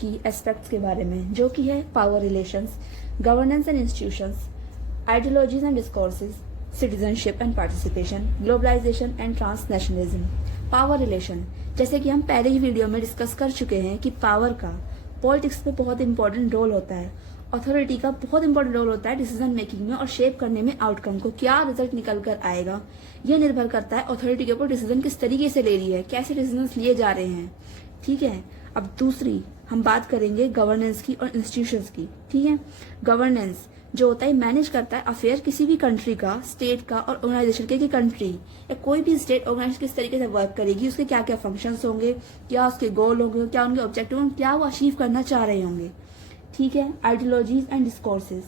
की एस्पेक्ट्स के बारे में, जो कि है power relations, governance and institutions, ideologies and discourses, citizenship and participation, globalisation and transnationalism. Power relation, जैसे कि हम पहले ही वीडियो में डिस्कस कर चुके हैं कि पावर का पॉलिटिक्स में बहुत इंपॉर्टेंट रोल होता है, अथॉरिटी का बहुत इंपॉर्टेंट रोल होता है डिसीजन मेकिंग में और शेप करने में आउटकम को, क्या रिजल्ट निकल कर आएगा यह निर्भर करता है अथॉरिटी के ऊपर डिसीजन किस तरीके से ले रही है, कैसे डिसीजन लिए जा रहे हैं। ठीक है, अब दूसरी हम बात करेंगे गवर्नेंस की और इंस्टीट्यूशंस की। ठीक है, गवर्नेंस जो होता है मैनेज करता है अफेयर किसी भी कंट्री का, स्टेट का और ऑर्गेनाइजेशन के, कि कंट्री या कोई भी स्टेट ऑर्गेनाइजेशन किस तरीके से वर्क करेगी, उसके क्या क्या फंक्शंस होंगे, क्या उसके गोल होंगे, क्या उनके ऑब्जेक्टिव होंगे, क्या वो अचीव करना चाह रहे होंगे। ठीक है, ideologies and discourses,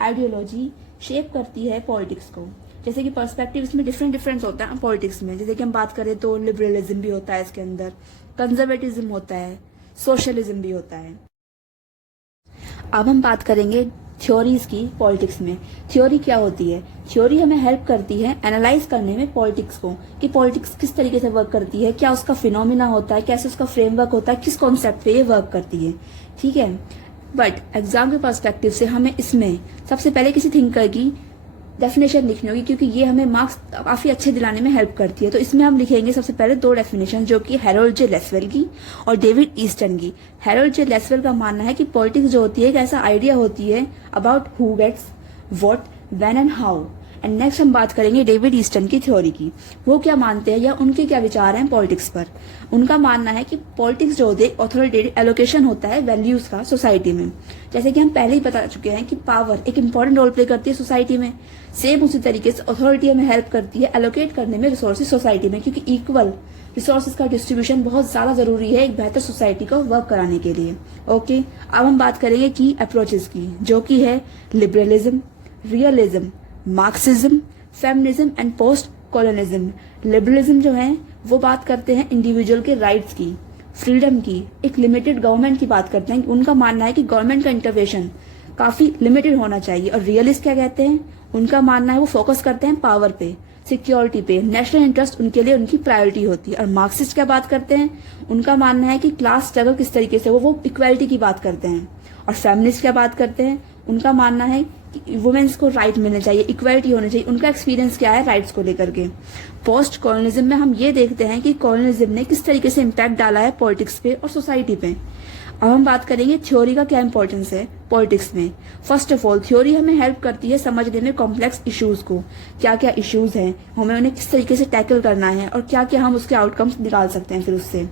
ideology shape करती है पॉलिटिक्स को, जैसे कि पर्सपेक्टिव इसमें डिफरेंस होता है पॉलिटिक्स में। जैसे कि हम बात करें तो लिबरलिज्म भी होता है इसके अंदर, कंजर्वेटिज्म होता है, सोशलिज्म भी होता है। अब हम बात करेंगे थ्योरीज की पॉलिटिक्स में। थ्योरी क्या होती है? थ्योरी हमें हेल्प करती है एनालाइज करने में पॉलिटिक्स को, कि पॉलिटिक्स किस तरीके से वर्क करती है, क्या उसका फिनोमिना होता है, कैसे उसका फ्रेमवर्क होता है, किस कॉन्सेप्ट पे ये वर्क करती है। ठीक है, बट एग्जाम के पर्सपेक्टिव से हमें इसमें सबसे पहले किसी थिंकर की डेफिनेशन लिखनी होगी, क्योंकि ये हमें मार्क्स काफी अच्छे दिलाने में हेल्प करती है। तो इसमें हम लिखेंगे सबसे पहले दो डेफिनेशन, जो कि हैरोल्ड जे लेसवेल की और डेविड ईस्टन की। हैरोल्ड जे लेसवेल का मानना है कि पॉलिटिक्स जो होती है एक ऐसा आइडिया होती है about who gets what, when and how. And next हम बात करेंगे डेविड ईस्टन की थ्योरी की। वो क्या मानते हैं या उनके क्या विचार हैं पॉलिटिक्स पर। उनका मानना है कि पॉलिटिक्स जो होती है ऑथोरिटेटिव एलोकेशन होता है वैल्यूज का सोसाइटी में। जैसे कि हम पहले ही बता चुके हैं कि पावर एक इंपॉर्टेंट रोल प्ले करती है सोसाइटी में, सेम उसी तरीके से अथॉरिटी हमें हेल्प करती है एलोकेट करने में रिसोर्सेज सोसाइटी में, क्योंकि इक्वल रिसोर्सेज का डिस्ट्रीब्यूशन बहुत ज्यादा जरूरी है एक बेहतर सोसाइटी को वर्क कराने के लिए। ओके, अब हम बात करेंगे की अप्रोचेस की, जो कि है liberalism, realism, Marxism, feminism and post colonialism. Liberalism जो है वो बात करते हैं इंडिविजुअल के राइट्स की, फ्रीडम की, एक लिमिटेड गवर्नमेंट की बात करते हैं। उनका मानना है कि गवर्नमेंट का इंटरवेंशन काफी लिमिटेड होना चाहिए। और रियलिस्ट क्या कहते हैं? उनका मानना है वो फोकस करते हैं पावर पे, सिक्योरिटी पे, नेशनल इंटरेस्ट उनके लिए उनकी प्रायोरिटी होती है। और मार्क्सिस्ट क्या बात करते हैं? उनका मानना है कि क्लास स्ट्रगल किस तरीके से वो इक्वालिटी की बात करते हैं। और फेमिनिस्ट क्या बात करते हैं? उनका मानना है कि वुमेन्स को राइट मिलने चाहिए, इक्वालिटी होनी चाहिए। उनका एक्सपीरियंस क्या है राइट्स को लेकर के। पोस्ट कॉलोनिज्म में हम ये देखते हैं कि कॉलोनिज्म ने किस तरीके से इम्पैक्ट डाला है पॉलिटिक्स पे और सोसाइटी पे। अब हम बात करेंगे थ्योरी का क्या इंपॉर्टेंस है पॉलिटिक्स में। फर्स्ट ऑफ ऑल, थ्योरी हमें हेल्प करती है समझने में कॉम्प्लेक्स इश्यूज को, क्या क्या इश्यूज हैं, हमें उन्हें किस तरीके से टैकल करना है और क्या क्या हम उसके आउटकम्स निकाल सकते हैं फिर उससे।